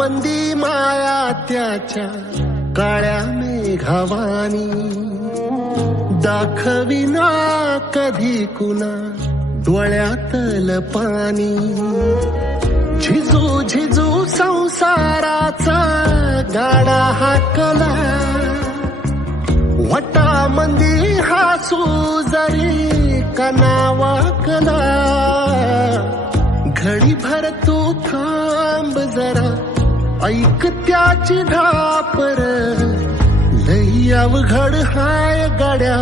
मंदी माया त्याच्या काळ्या मेघावानी, दाखविना कधी कुणा डोळ्यातल पाणी. झिजू झिजू संसाराचा गाडा हाकला, वटा मंदी हासू जरी कना वाकला. घडी भर तू थांब जरा, ऐक त्याची धापर, लई अवघड हाय गड्या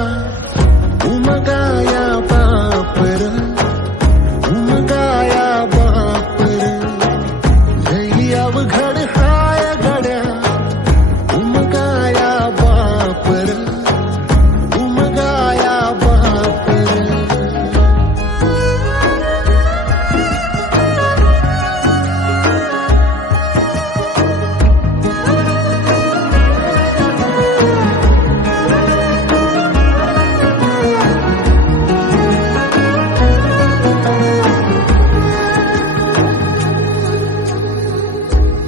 उमगाया बापर. उमगाया बापर, लई अवघड हाय गड्या उमगाया बापर. उमगाया बापर.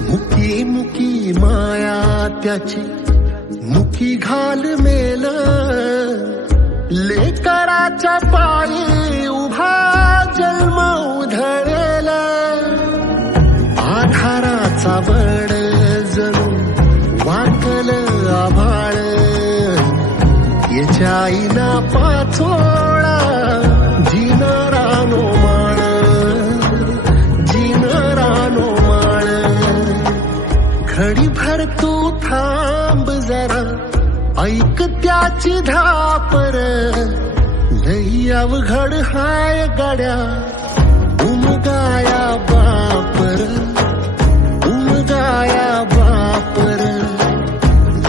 मुकी मुकी माया त्याची मुकी घाल मेल, लेकराच्या पायी उभा जन्म उधळेल. आधाराचा बड जणू वाकल आभाळ, याच्या आईना पाचोळा जिनरानो माळ. जिनरानो माळ. घडी भर तू थांब जरा, ऐक त्याची धापर, लई अवघड हाय गड्या उमगाया बापर. उमगाया बापर,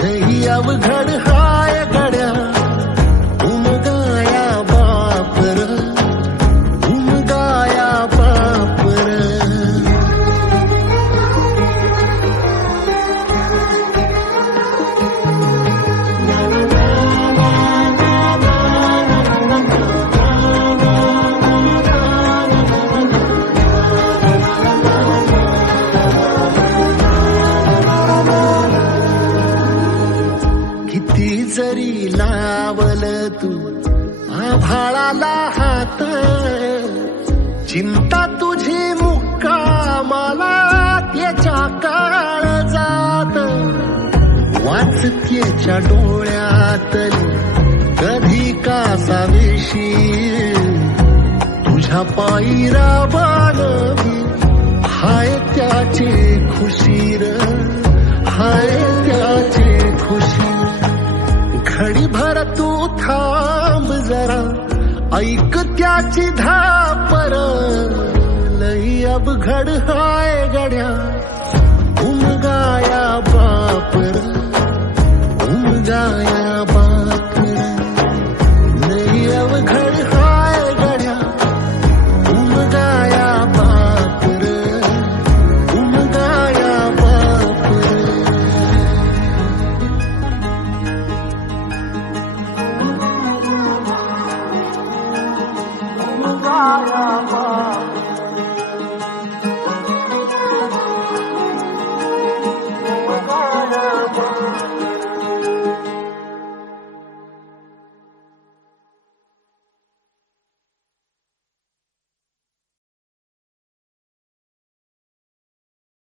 लई अवघड हाय गड्या उमगाया बापर. उमगाया बापर. किती जरी लावल तू आभाळाला हात, चिंता तुझी मुक्कामाला त्याच्या काळजात. वाचतेच्या डोळ्यातली कधी कासाविशी, तुझ्या पायी राबानवी हाय त्याची खुशीर. हाय त्याची खुशी. घडी भर तू थांब जरा, ऐक त्याची धापर, लई अवघड हाय गड्या उमगाया बापर. उमगाया बापर, लई अवघड हाय गड्या उमगाया बापर. उमगाया बापर. उमगाया बापर.